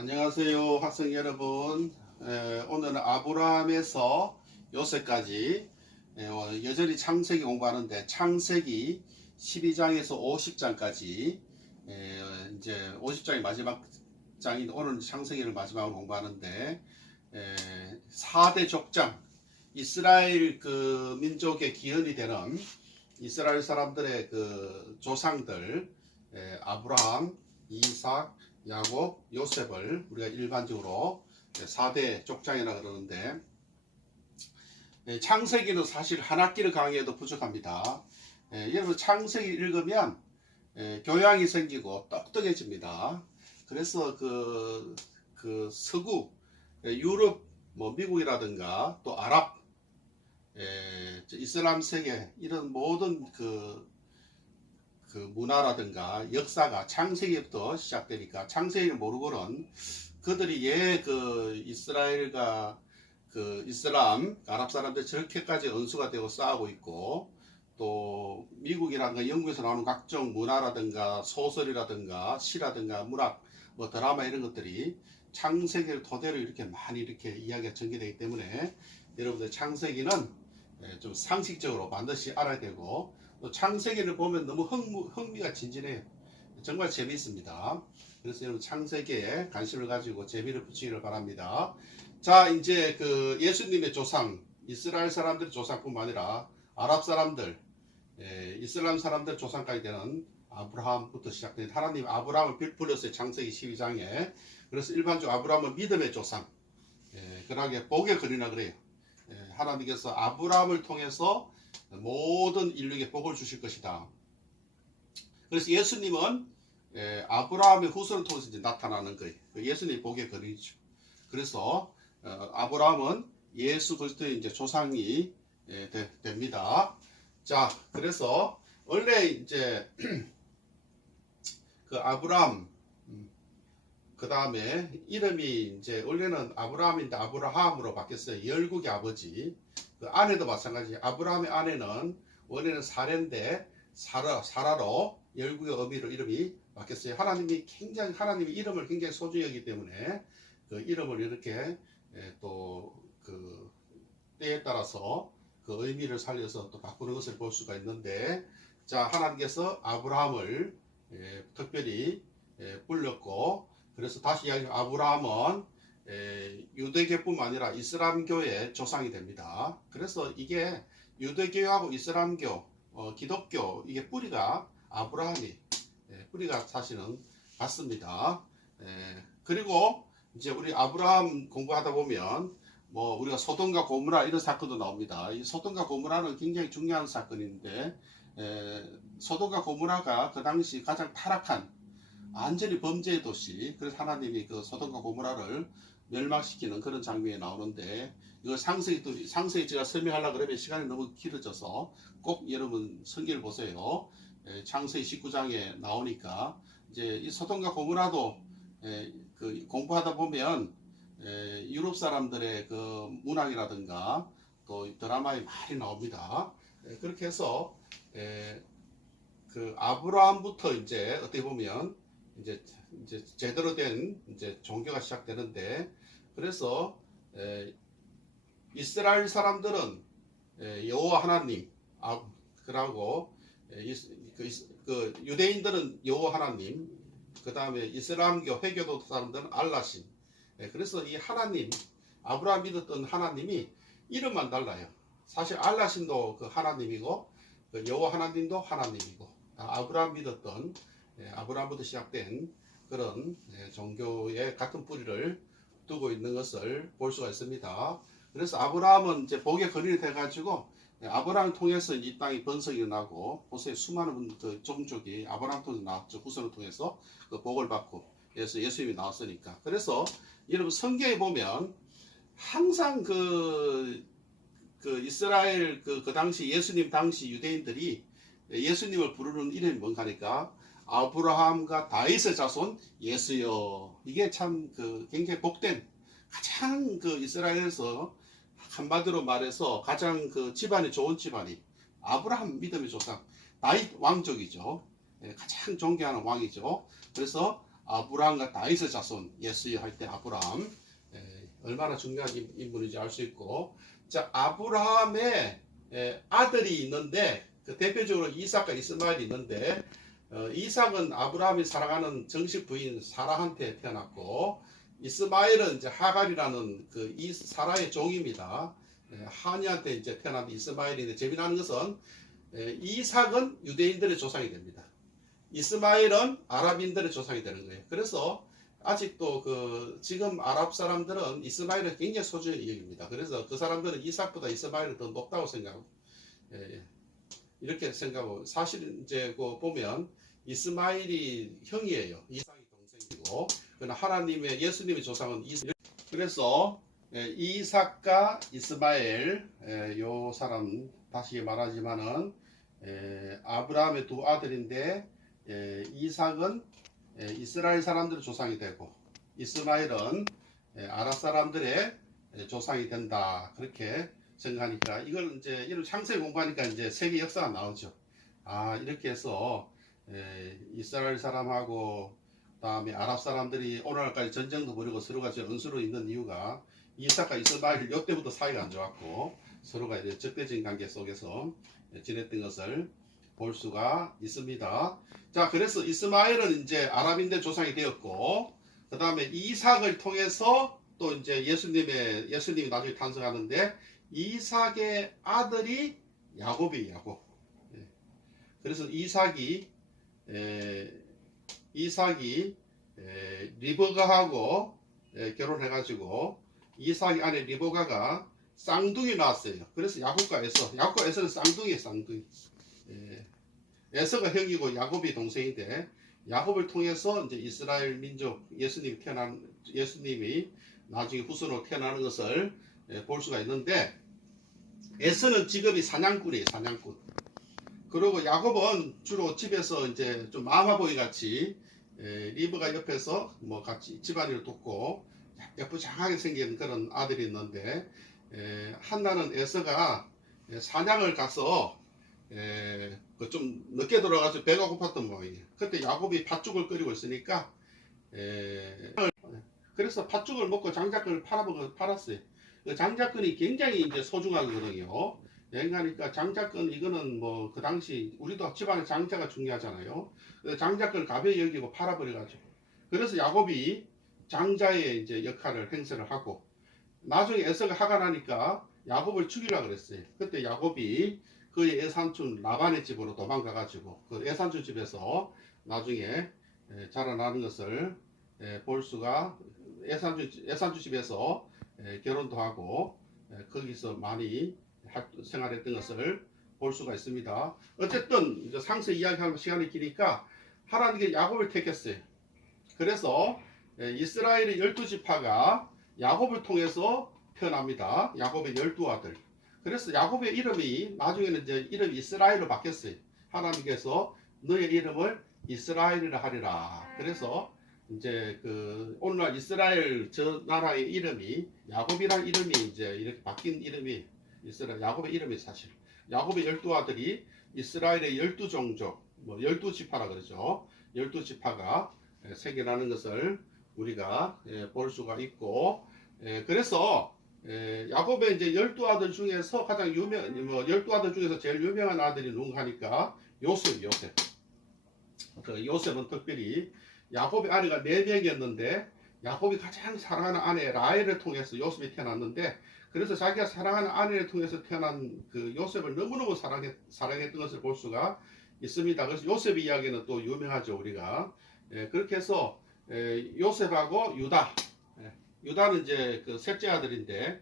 안녕하세요, 학생 여러분. 오늘은 아브라함에서 요새까지 여전히 창세기 공부하는데 창세기 12장에서 50장까지 이제 50장이 마지막 장인 오늘 창세기를 마지막으로 공부하는데 4대 족장 이스라엘 그 민족의 기원이 되는 이스라엘 사람들의 그 조상들 아브라함, 이삭, 야곱, 요셉을 우리가 일반적으로 4대 족장이라 그러는데 창세기는 사실 한 학기를 강의해도 부족합니다. 여러분 창세기 읽으면 교양이 생기고 똑똑해집니다. 그래서 그 서구 유럽 뭐 미국이라든가 또 아랍 이슬람 세계 이런 모든 그 문화라든가 역사가 창세기부터 시작되니까 창세기를 모르고는 그들이 그 이스라엘과 그 이슬람 아랍 사람들 저렇게까지 은수가 되고 싸우고 있고 또 미국이라든가 영국에서 나오는 각종 문화라든가 소설이라든가 시라든가 문학 뭐 드라마 이런 것들이 창세기를 토대로 이렇게 많이 이렇게 이야기가 전개되기 때문에 여러분들 창세기는 좀 상식적으로 반드시 알아야 되고 또 창세기를 보면 너무 흥미가 진진해요. 정말 재미있습니다. 그래서 여러분 창세기에 관심을 가지고 재미를 붙이기를 바랍니다. 자, 이제 그 예수님의 조상, 이스라엘 사람들의 조상뿐만 아니라 아랍 사람들, 이슬람 사람들 조상까지 되는 아브라함부터 시작된 하나님 아브라함을 불렀어요. 창세기 12장에. 그래서 일반적으로 아브라함은 믿음의 조상, 그러하게 복의 근이라 그래요. 하나님께서 아브라함을 통해서 모든 인류에게 복을 주실 것이다. 그래서 예수님은 아브라함의 후손을 통해서 이제 나타나는 거예요. 예수님이 복의 근이죠. 그래서 아브라함은 예수 그리스도의 이제 조상이 됩니다. 자, 그래서 원래 이제 그 아브라함 그 다음에 이름이 이제 원래는 아브라함인데 아브라함으로 바뀌었어요. 열국의 아버지. 그 아내도 마찬가지. 아브라함의 아내는 원래는 사례인데 사라로 열국의 어미로 이름이 바뀌었어요. 하나님이 이름을 굉장히 소중히 여기기 때문에 그 이름을 이렇게 또 그 때에 따라서 그 의미를 살려서 또 바꾸는 것을 볼 수가 있는데, 자, 하나님께서 아브라함을 특별히 불렸고, 그래서 다시 이야기하면 아브라함은 유대교뿐만 아니라 이슬람교의 조상이 됩니다. 그래서 이게 유대교하고 이슬람교, 기독교 이게 뿌리가 아브라함이 뿌리가 사실은 같습니다. 그리고 이제 우리 아브라함 공부하다 보면 뭐 우리가 소돔과 고모라 이런 사건도 나옵니다. 이 소돔과 고모라는 굉장히 중요한 사건인데 소돔과 고모라가 그 당시 가장 타락한 완전히 범죄의 도시. 그래서 하나님이 그 소돔과 고모라를 멸망시키는 그런 장면이 나오는데 이걸 상세히 제가 설명하려고 그러면 시간이 너무 길어져서 꼭 여러분 성경을 보세요. 창세기 19장에 나오니까 이제 이 소돔과 고모라도 그 공부하다 보면 유럽 사람들의 그 문학이라든가 또 드라마에 많이 나옵니다. 그렇게 해서 그 아브라함부터 이제 어떻게 보면 이제 제대로 된 이제 종교가 시작되는데, 그래서 이스라엘 사람들은 여호와 하나님, 그러고 그 유대인들은 여호와 하나님, 그 다음에 이슬람교 회교도 사람들은 알라신. 그래서 이 하나님, 아브라함 믿었던 하나님이 이름만 달라요. 사실 알라신도 그 하나님이고 그 여호와 하나님도 하나님이고 아브라함 믿었던 아브라함부터 시작된 그런 종교의 같은 뿌리를 두고 있는 것을 볼 수가 있습니다. 그래서 아브라함은 이제 복의 근원이 돼가지고 아브라함을 통해서 이 땅이 번성이 일어나고 보세요. 수많은 그 종족이 아브라함 통해서 나왔죠. 후손을 통해서 그 복을 받고 그래서 예수님이 나왔으니까. 그래서 여러분 성경에 보면 항상 그 이스라엘 그 당시 예수님 당시 유대인들이 예수님을 부르는 이름이 뭔가 하니까 아브라함과 다윗의 자손 예수여. 이게 참 그 굉장히 복된 가장 그 이스라엘에서 한마디로 말해서 가장 그 집안이 좋은 집안이 아브라함 믿음의 조상 다윗 왕족이죠. 가장 존경하는 왕이죠. 그래서 아브람과 다윗의 자손 예수의 할 때 아브람 얼마나 중요한 인물인지 알 수 있고, 자 아브라함의 아들이 있는데 그 대표적으로 이삭과 이스마엘이 있는데 이삭은 아브라함이 사랑하는 정식 부인 사라한테 태어났고 이스마엘은 이제 하갈이라는 그 사라의 종입니다. 하니한테 이제 태어난 이스마엘인데 재미나는 것은 이삭은 유대인들의 조상이 됩니다. 이스마엘은 아랍인들의 조상이 되는 거예요. 그래서 아직도 그 지금 아랍 사람들은 이스마엘을 굉장히 소중히 여깁니다. 그래서 그 사람들은 이삭보다 이스마엘을 더 높다고 생각하고 이렇게 생각하고, 사실 이제 그 보면 이스마엘이 형이에요. 이삭이 동생이고, 그러나 하나님의 예수님의 조상은 그래서 이삭과 이스마엘 요 사람 다시 말하지만은 아브라함의 두 아들인데 이삭은 이스라엘 사람들의 조상이 되고 이스마엘은 아랍 사람들의 조상이 된다, 그렇게 생각하니까 이걸 이제 이런 상세히 공부하니까 이제 세계 역사가 나오죠. 아 이렇게 해서 이스라엘 사람하고 그다음에 아랍 사람들이 오늘날까지 전쟁도 벌이고 서로가 은수로 있는 이유가 이삭과 이스마엘 이때부터 사이가 안 좋았고 서로가 이제 적대적인 관계 속에서 지냈던 것을 볼 수가 있습니다. 자, 그래서 이스마엘은 이제 아랍인들 조상이 되었고, 그 다음에 이삭을 통해서 또 이제 예수님이 나중에 탄생하는데, 이삭의 아들이 야곱이에요, 야곱. 그래서 이삭이 리브가하고 결혼해가지고, 이삭의 아내 리브가가 쌍둥이 낳았어요. 그래서 야곱과 에서는 쌍둥이에요, 쌍둥이. 에서가 형이고 야곱이 동생인데 야곱을 통해서 이제 이스라엘 민족 예수님이 나중에 후손으로 태어나는 것을 볼 수가 있는데, 에서는 직업이 사냥꾼이에요, 사냥꾼. 그리고 야곱은 주로 집에서 이제 좀 마마보이 같이 리브가 옆에서 뭐 같이 집안일을 돕고 예쁘장하게 생긴 그런 아들이 있는데, 한나는 에서가 사냥을 가서 좀 늦게 돌아가서 배가 고팠던 모양이에요. 그때 야곱이 팥죽을 끓이고 있으니까 그래서 팥죽을 먹고 장작근을 팔았어요. 장작근이 굉장히 이제 소중하거든요. 여행가니까 장작근 이거는 뭐 그 당시 우리도 집안에 장자가 중요하잖아요. 장작근을 가벼이 여기고 팔아버려가지고, 그래서 야곱이 장자의 이제 역할을 행세를 하고, 나중에 에서가 화가 나니까 야곱을 죽이려고 그랬어요. 그때 야곱이 그의 애산촌 라반의 집으로 도망가가지고 그 애산촌 집에서 나중에 자라나는 것을 볼 수가, 애산촌 집에서 결혼도 하고 거기서 많이 생활했던 것을 볼 수가 있습니다. 어쨌든 이제 상세 이야기하면 시간이 기니까 하나님께 야곱을 택했어요. 그래서 이스라엘의 12지파가 야곱을 통해서 태어납니다. 야곱의 12아들. 그래서 야곱의 이름이 나중에는 이제 이름이 이스라엘로 바뀌었어요. 하나님께서 너의 이름을 이스라엘이라 하리라. 그래서 이제 그 오늘날 이스라엘 저 나라의 이름이 야곱이라는 이름이 이제 이렇게 바뀐 이름이 야곱의 이름이 사실 야곱의 12아들이 이스라엘의 12종족 뭐 12지파라 그러죠. 12지파가 생겨나는 것을 우리가 볼 수가 있고, 그래서 야곱의 이제 12아들 중에서 가장 12아들 중에서 제일 유명한 아들이 누군가 하니까 요셉. 그 요셉은 특별히 야곱의 아내가 4명이었는데 야곱이 가장 사랑하는 아내 라헬을 통해서 요셉이 태어났는데, 그래서 자기가 사랑하는 아내를 통해서 태어난 그 요셉을 너무너무 사랑했던 것을 볼 수가 있습니다. 그래서 요셉의 이야기는 또 유명하죠, 우리가. 그렇게 해서 요셉하고 유다는 이제 그 셋째 아들인데,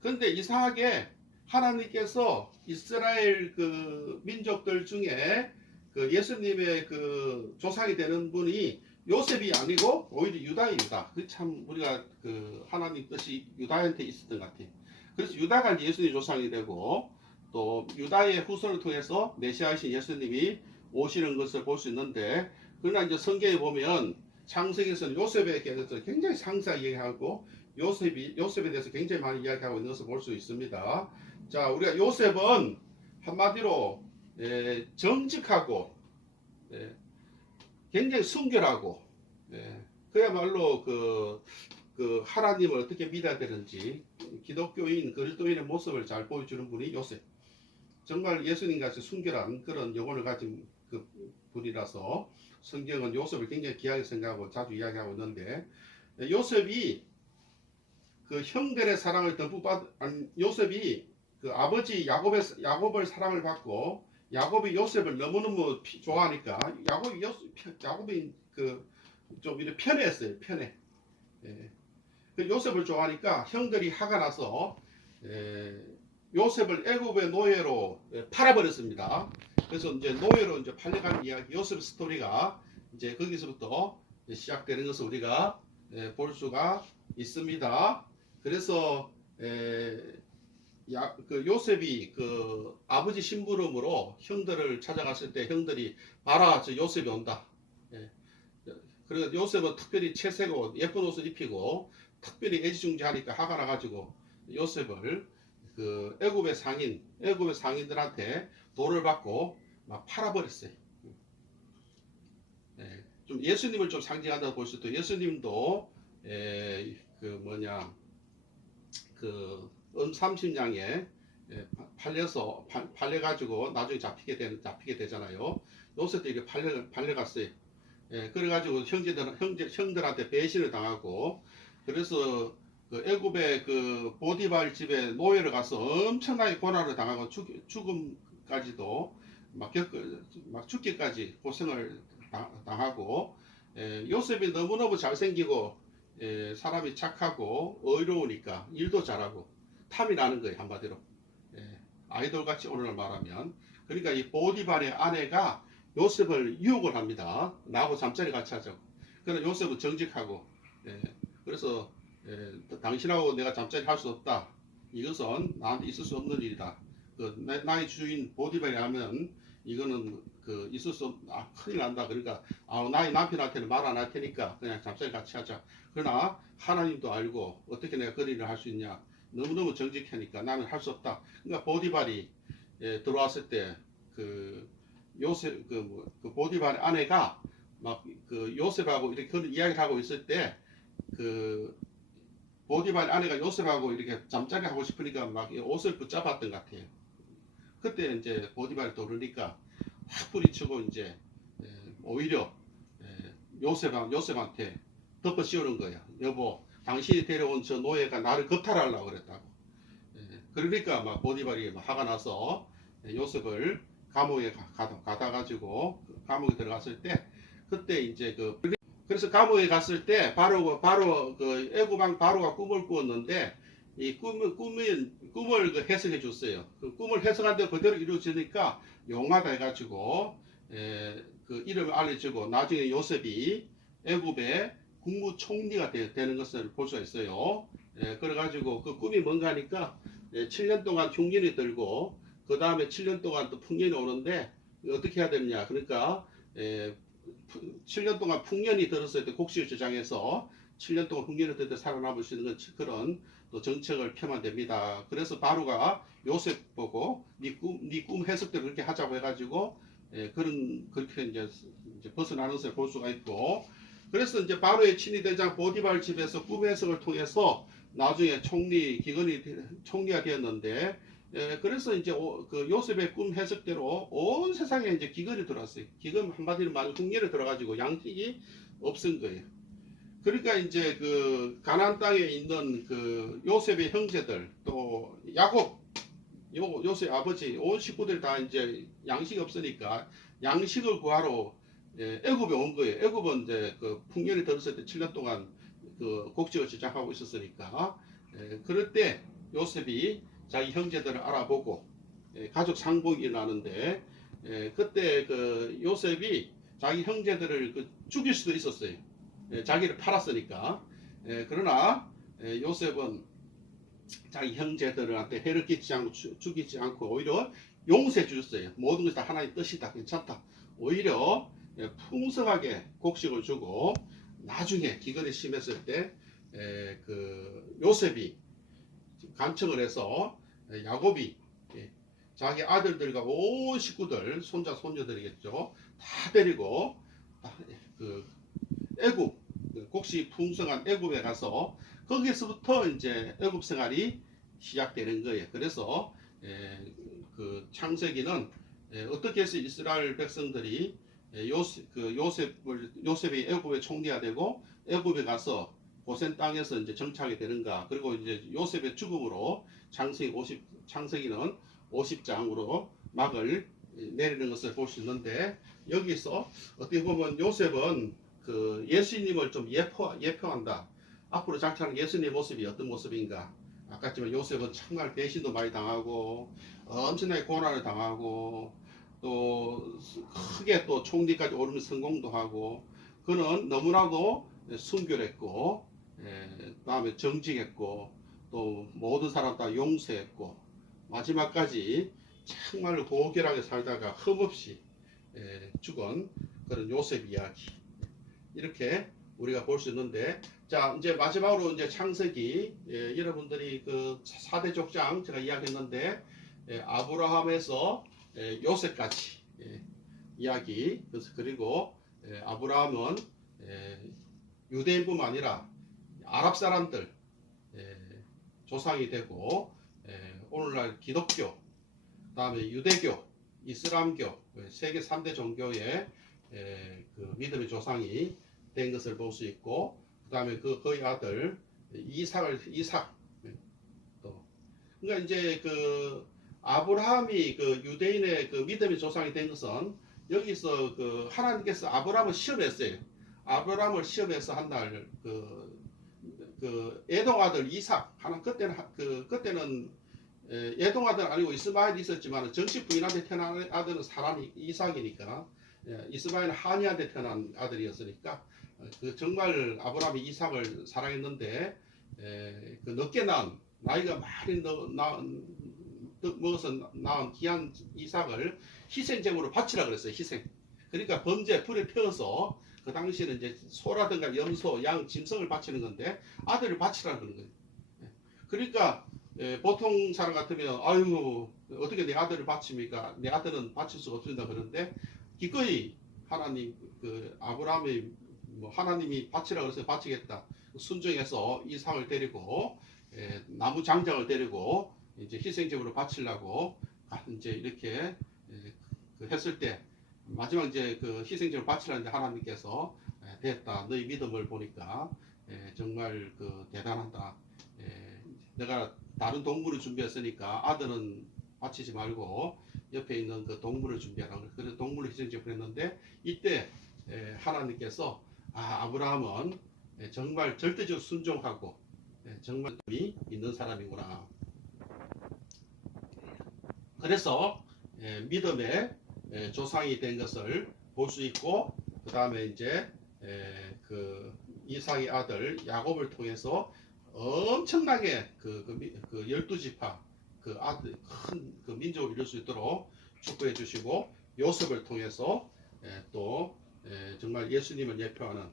근데 이상하게 하나님께서 이스라엘 그 민족들 중에 그 예수님의 그 조상이 되는 분이 요셉이 아니고 오히려 유다. 그 참 우리가 그 하나님 뜻이 유다한테 있었던 것 같아요. 그래서 유다가 이제 예수님의 조상이 되고, 또 유다의 후손을 통해서 메시아이신 예수님이 오시는 것을 볼 수 있는데, 그러나 이제 성경에 보면 창세기에서는 요셉에 대해서 굉장히 상세하게 이야기하고 요셉에 대해서 굉장히 많이 이야기하고 있는 것을 볼 수 있습니다. 자, 우리가 요셉은 한마디로 정직하고 굉장히 순결하고 그야말로 그 하나님을 어떻게 믿어야 되는지 기독교인 그리스도인의 모습을 잘 보여주는 분이 요셉. 정말 예수님 같이 순결한 그런 영혼을 가진 그 분이라서 성경은 요셉을 굉장히 귀하게 생각하고 자주 이야기하고 있는데, 요셉이 그 형들의 사랑을 듬뿍 요셉이 그 아버지 야곱을 사랑을 받고 야곱이 요셉을 너무너무 좋아하니까 야곱이 그 좀 이렇게 편했어요. 편해. 예. 그 요셉을 좋아하니까 형들이 화가 나서 요셉을 애굽의 노예로 팔아버렸습니다. 그래서 이제 노예로 이제 팔려가는 이야기, 요셉 스토리가 이제 거기서부터 시작되는 것을 우리가 볼 수가 있습니다. 그래서 그 요셉이 그 아버지 심부름으로 형들을 찾아갔을 때 형들이 봐라, 저 요셉이 온다. 그래서 요셉은 특별히 채색 옷, 예쁜 옷을 입히고 특별히 애지중지하니까 화가 나가지고 요셉을 그 애굽의 상인들한테 돈을 받고 막 팔아버렸어요. 좀 예수님을 좀 상징한다고 볼 수도. 예수님도 그 뭐냐 그 30냥에 팔려가지고 나중에 잡히게 되잖아요. 요셉도 이렇게 팔려갔어요. 그래가지고 형들한테 배신을 당하고, 그래서 그 애굽의 그 보디발 집에 노예를 가서 엄청나게 고난을 당하고 죽음까지도 막 죽기까지 고생을 당하고, 요셉이 너무너무 잘생기고 사람이 착하고 의로우니까 일도 잘하고 탐이 나는 거예요, 한마디로. 아이돌같이 오늘날 말하면. 그러니까 이 보디발의 아내가 요셉을 유혹을 합니다. 나하고 잠자리 같이 하자고. 그러나 요셉은 정직하고, 그래서 당신하고 내가 잠자리 할 수 없다. 이것은 나한테 있을 수 없는 일이다. 나의 주인 보디발이 하면 이거는 있을 수 큰일 난다. 그러니까 나의 남편한테는 말 안 할 테니까 그냥 잠자리 같이 하자. 그러나 하나님도 알고 어떻게 내가 그 일을 할 수 있냐. 너무너무 정직하니까 나는 할 수 없다. 그러니까 보디발이 들어왔을 때 요셉 그 보디발의 아내가 막 그 요셉하고 이렇게 그런 이야기를 하고 있을 때 보디발의 아내가 요셉하고 이렇게 잠자리 하고 싶으니까 막 옷을 붙잡았던 것 같아요. 그때 이제 보디발이 떠오르니까 확 뿌리치고 이제 오히려 요셉한테 덮어 씌우는 거야. 여보, 당신이 데려온 저 노예가 나를 겁탈하려고 그랬다고. 그러니까 막 보디발이 막 화가 나서 요셉을 감옥에 가다가지고 감옥에 들어갔을 때, 그때 이제 그래서 감옥에 갔을 때 바로 그 애굽왕 바로가 꿈을 꾸었는데, 이 꿈을 해석해 줬어요. 그 꿈을 해석한 대로 그대로 이루어지니까 용하다 해가지고 그 이름을 알려주고, 나중에 요셉이 애굽의 국무총리가 되는 것을 볼 수가 있어요. 그래가지고 그 꿈이 뭔가 하니까 7년 동안 흉년이 들고 그 다음에 7년 동안 또 풍년이 오는데 어떻게 해야 되느냐. 그러니까 7년 동안 풍년이 들었을 때 곡식을 저장해서 7년 동안 풍년이 들을 때 살아남을 수 있는 그런 또 정책을 펴면 됩니다. 그래서 바로가 요셉 보고 네 꿈 해석대로 그렇게 하자고 해가지고 그렇게 이제 벗어나는 것을 볼 수가 있고, 그래서 이제 바로의 친위대장 보디발 집에서 꿈 해석을 통해서 나중에 총리가 되었는데, 그래서 이제 그 요셉의 꿈 해석대로 온 세상에 이제 기근이 들어왔어요. 기근 한마디로 말하면 흉년이 들어가지고 양식이 없은 거예요. 그러니까 이제 그 가나안 땅에 있는 그 요셉의 형제들, 또 야곱, 요셉 아버지, 온 식구들 다 이제 양식이 없으니까 양식을 구하러 애굽에 온 거예요. 애굽은 이제 그 풍년이 들었을 때 7년 동안 그 곡식을 저장하고 있었으니까, 그럴 때 요셉이 자기 형제들을 알아보고 가족 상봉이 일어나는데, 그때 그 요셉이 자기 형제들을 죽일 수도 있었어요. 자기를 팔았으니까. 그러나 요셉은 자기 형제들한테 해를 끼치지 않고 죽이지 않고 오히려 용서해 주셨어요. 모든 것이 다 하나님의 뜻이다, 괜찮다. 오히려 풍성하게 곡식을 주고, 나중에 기근이 심했을 때 그 요셉이 간청을 해서 야곱이 자기 아들들과 온 식구들, 손자 손녀들이겠죠, 다 데리고 그 애굽 곡식 풍성한 애굽에 가서 거기서부터 이제 애굽 생활이 시작되는 거예요. 그래서 그 창세기는 어떻게 해서 이스라엘 백성들이 요셉이 애굽의 총리가 되고 애굽에 가서 고센 땅에서 이제 정착이 되는가. 그리고 이제 요셉의 죽음으로 창세기는 50장으로 막을 내리는 것을 볼 수 있는데, 여기서 어떻게 보면 요셉은 그 예수님을 좀 예표한다. 앞으로 장차는 예수님의 모습이 어떤 모습인가. 아까 지만 요셉은 정말 배신도 많이 당하고 엄청나게 고난을 당하고 또 크게 또 총리까지 오르는 성공도 하고, 그는 너무나도 순결했고 그다음에 정직했고 또 모든 사람 다 용서했고 마지막까지 정말 고결하게 살다가 흠없이 죽은 그런 요셉 이야기, 이렇게 우리가 볼 수 있는데, 자 이제 마지막으로 이제 창세기 여러분들이 그 4대 족장 제가 이야기했는데 아브라함에서 요셉까지 이야기, 그리고 아브라함은 유대인뿐만 아니라 아랍 사람들 조상이 되고 오늘날 기독교, 그다음에 유대교, 이슬람교 세계 3대 종교의 그 믿음의 조상이 된 것을 볼 수 있고, 그다음에 그의 아들 이삭 또 그러니까 이제 그 아브라함이 그 유대인의 그 믿음의 조상이 된 것은 여기서 그 하나님께서 아브라함을 시험했어요. 아브라함을 시험해서 한날 그 애동 아들 이삭, 그때는 애동 아들 아니고 이스마엘이 있었지만 정식 부인한테 태어난 아들은 사람이 이삭이니까, 이스마엘은 하니한테 태어난 아들이었으니까 그 정말 아브라함이 이삭을 사랑했는데 그 늦게 낳은, 나이가 많이 먹어서 낳은 귀한 이삭을 희생제물로 바치라 그랬어요. 희생. 그러니까 번제 불에 태워서, 그 당시에는 이제 소라든가 염소, 양, 짐승을 바치는 건데 아들을 바치라는 그런 거예요. 그러니까 보통 사람 같으면 아유 어떻게 내 아들을 바칩니까? 내 아들은 바칠 수가 없습니다. 그런데 기꺼이 하나님 그 아브라함이 하나님이 바치라 그래서 바치겠다. 순종해서 이삭을 데리고 나무 장작을 데리고 이제 희생제물로 바치려고 이제 이렇게 했을 때 마지막 이제 그 희생제물 바치라는데 하나님께서 됐다. 너희 믿음을 보니까 정말 그 대단하다. 내가 다른 동물을 준비했으니까 아들은 바치지 말고 옆에 있는 그 동물을 준비하라. 그래서 동물을 희생제물 했는데, 이때 하나님께서 아브라함은 정말 절대적으로 순종하고 정말 믿음이 있는 사람이구나. 그래서 믿음의 조상이 된 것을 볼 수 있고, 그 다음에 이제 그 이삭의 아들 야곱을 통해서 엄청나게 그 12지파 그 아들 큰 그 민족을 이룰 수 있도록 축복해 주시고, 요셉을 통해서 또 정말 예수님을 예표하는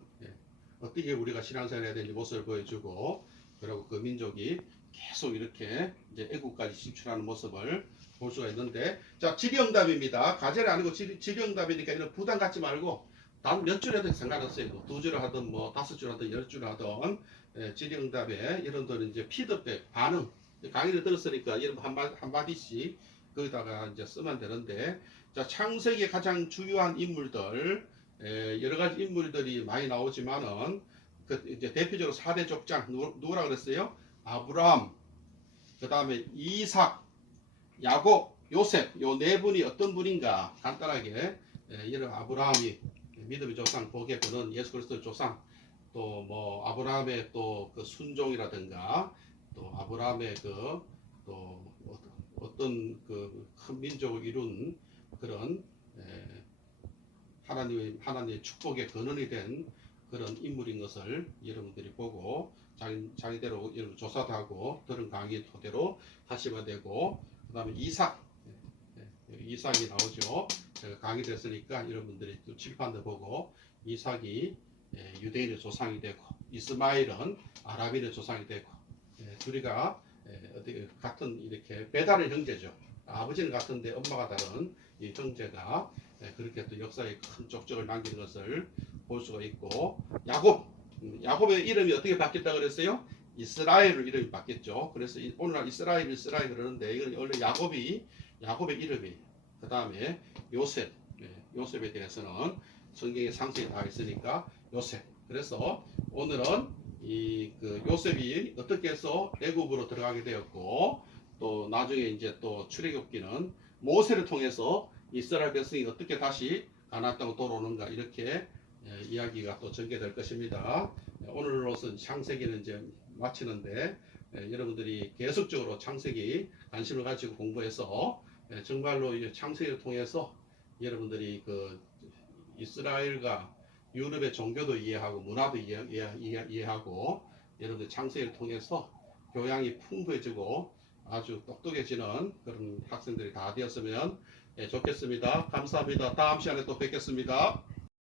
어떻게 우리가 신앙생활 해야 되는지 모습을 보여주고, 그리고 그 민족이 계속 이렇게 이제 애국까지 진출하는 모습을 볼 수가 있는데, 자 질의응답입니다. 과제는 아니고 질의응답이니까 이런 부담 갖지 말고 단 몇 줄 해도 상관없어요. 2줄 하든 뭐 5줄 하든 10줄 하든 질의응답에 여러분들 이제 피드백 반응, 강의를 들었으니까 여러분 한마디씩 거기다가 이제 쓰면 되는데, 자 창세기의 가장 중요한 인물들 여러 가지 인물들이 많이 나오지만은 그 이제 대표적으로 4대 족장 누구라 그랬어요? 아브라함, 그 다음에 이삭, 야곱, 요셉, 요 네 분이 어떤 분인가 간단하게 이런 아브라함이 믿음의 조상, 복의 근원, 예수 그리스도의 조상, 또 뭐 아브라함의 또 그 순종이라든가 또 아브라함의 또 어떤 그 큰 민족을 이룬 그런 하나님의 축복의 근원이 된 그런 인물인 것을 여러분들이 보고 자기대로 여러분 조사도 하고 들은 강의 토대로 하시면 되고, 그 다음에 이삭이 나오죠. 제가 강의를 했으니까 여러분들이 또 칠판도 보고, 이삭이 유대인의 조상이 되고 이스마엘은 아랍인의 조상이 되고 둘이가 같은 이렇게 배다른 형제죠. 아버지는 같은데 엄마가 다른 이 형제가 그렇게 또 역사에 큰 족적을 남기는 것을 볼 수가 있고, 야곱 야곱의 이름이 어떻게 바뀌었다 그랬어요? 이스라엘로 이름이 바뀌었죠. 그래서 오늘날 이스라엘 그러는데 이건 원래 야곱의 이름이에요. 그 다음에 요셉, 요셉에 대해서는 성경에 상세히 다 있으니까 요셉. 그래서 오늘은 그 요셉이 어떻게 해서 애굽으로 들어가게 되었고 또 나중에 이제 또 출애굽기는 모세를 통해서 이스라엘 백성이 어떻게 다시 가나안 땅으로 돌아오는가 이렇게 이야기가 또 전개될 것입니다. 오늘로서는 창세기는 이제 마치는데 여러분들이 계속적으로 창세기 관심을 가지고 공부해서 정말로 이 창세기를 통해서 여러분들이 그 이스라엘과 유럽의 종교도 이해하고 문화도 이해하고 여러분들 창세기를 통해서 교양이 풍부해지고 아주 똑똑해지는 그런 학생들이 다 되었으면 좋겠습니다. 감사합니다. 다음 시간에 또 뵙겠습니다.